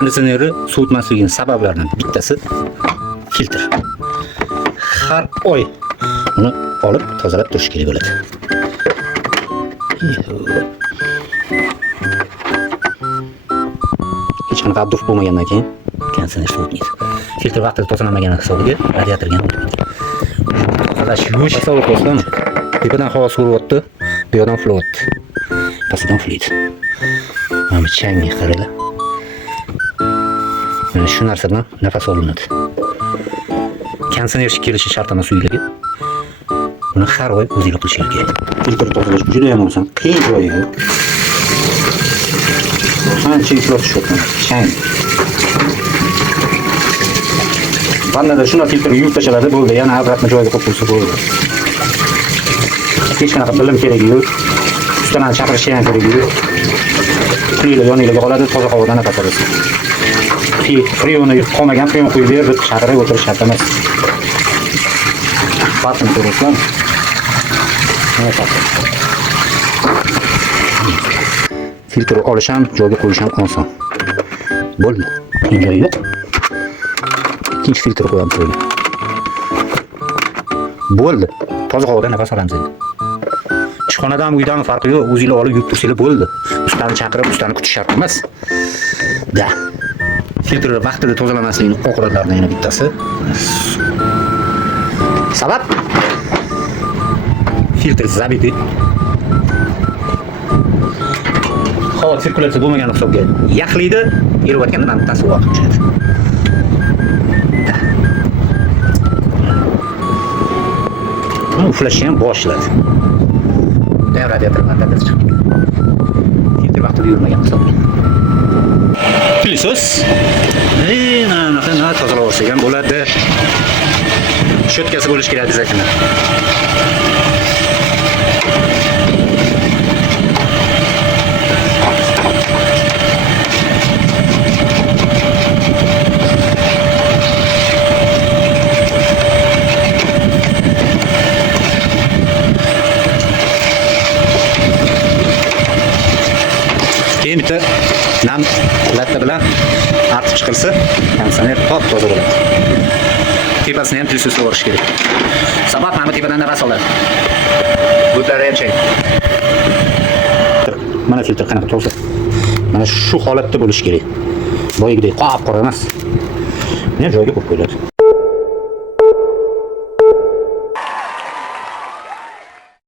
Konditsioneri sovuitmasligining sabablaridan bittasi filtr. Har oy uni olib tozalab turish kerak bo'ladi. Hech qanaqa abduf bo'lmagandan keyin konditsioner sovutmaydi. Filtr vaqtida tozalanmagan hisobiga radiatorga o'tmaydi. Tozalash yuvish hisobi qo'ysam, tepadan havo suryapti, bu yerdan flot. Pastidan flit. Mana bu changni qaranglar. Mana shu narsadan nafas olinadi. Konditsioner kelishi shart emas uylarga. Buni har oy o'zingiz qilishingiz kerak. Filtr tozalash juda ham oson. Qiyin joyi yo'q. Qancha iflos tushibdi. Chang. Vannada shuna filtrni yuvib tashladi, bo'ldi. Yana obratma joyiga qo'yib qo'ysa bo'ldi. Hech qanaqa bilim keragi yo'q. Ustani chaqirish ham keragi yo'q. Quyilib yoniga qoladi, toza havodan nafas olasiz. Freoni qolmagan freon qo'yib berib, chaqirib o'tirish shart emas. Farqini ko'rasizlar. Mana farq. Filtr olish ham, joyga qo'yish ham oson. Bo'ldi. Qiyin joyi yo'q. Ikkinchi filtr qo'yamiz o'zi. Bo'ldi. Toza havoda nafas olamiz endi. Ishxonadan uydan farqi yo'q. O'zingizlar olib yurib tursanglar bo'ldi. Ustani chaqirib, ustani kutish shart emas. Da. Filtr vaqtida tozalanmasligining oqibatlaridan yana bittasi. Sabab filtr zabiti. Havo sirkulyatsiya bo'lmagan hisobga yaxlaydi, eriyotganda mana bittasi oqib tushadi. Uflashni ham boshladi. Bunday radiatorlar tadasi chiqib. Filtr vaqtida yurmagan hisobga. Pilisos. Mana tozalab olsak ham bo'ladi. Shotkasi bo'lish kerak bizakini. Keyin bitta nam latta bilan artib chiqilsa, konditsioner top-toza bo'ladi. Tepasini ham tuzlab olish kerak. Sabab mana tepadan nafas oladi. Bu ham chang. Mana filtr qanaqa toza. Mana shu holatda bo'lish kerak. Boyagidek qop-qora emas. Ne joyga qo'yib qo'yiladi.